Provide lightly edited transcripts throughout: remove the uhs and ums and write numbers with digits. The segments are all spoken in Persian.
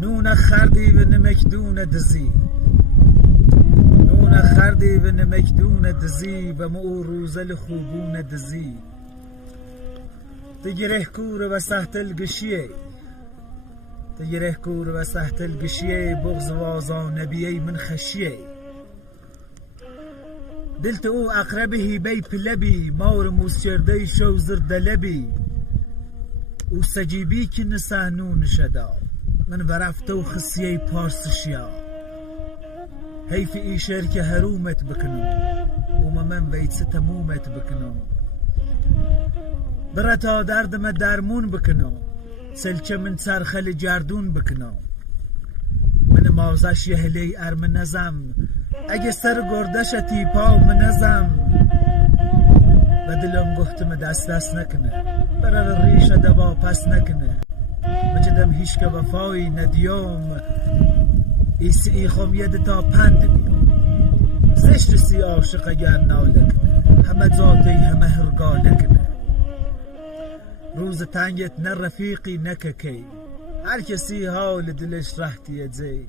نون خردی و نمکدون دزی، نون خردی و نمکدون دزی و مو روزل خوبون دزی. تگره کور و سهتل گشیه، تگره کور و سهتل گشیه، بغض وازان نبیه من خشیه. دلت او اقربه بی پلبی، مار موسچرده شوزر دلبی. او سجیبی که نسانون شدا، من ورفتو خسیه پارسشیا. حیف ایشر که هرومت بکنو، وما من ویتس تمومت بکنو. برتا دردم درمون بکنو، سلچه من سرخل جردون بکنو. من مازش یهلی ارم نزم، اگه سر گردشتی پا منزم. و دلم گفتم دست نکنه، برر ریش دوا پس نکنه. مجدم هیچ که وفایی ندیوم، ایسی ایخم ید تا پند بیام. زشت سی عاشق اگر ناله کنه، همه ذاتی همه هرگاله کنه. روز تنگت نه رفیقی نه کی، هر کسی حال دلش رحتی زی.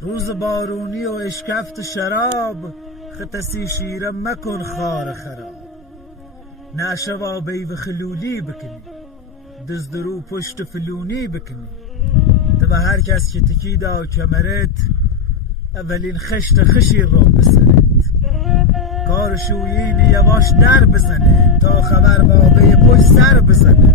روز بارونی و اشکفت شراب، خطسی شیره مکن خار خراب. نه شوابی و خلولی بکنی، دزدرو پشت فلونی بکنی. تو هر کس که تکی دا کمرت، اولین خشت خشی رو بسرت. کار شویین یواش در بزنه، تا خبر بابه پشت سر بزنه.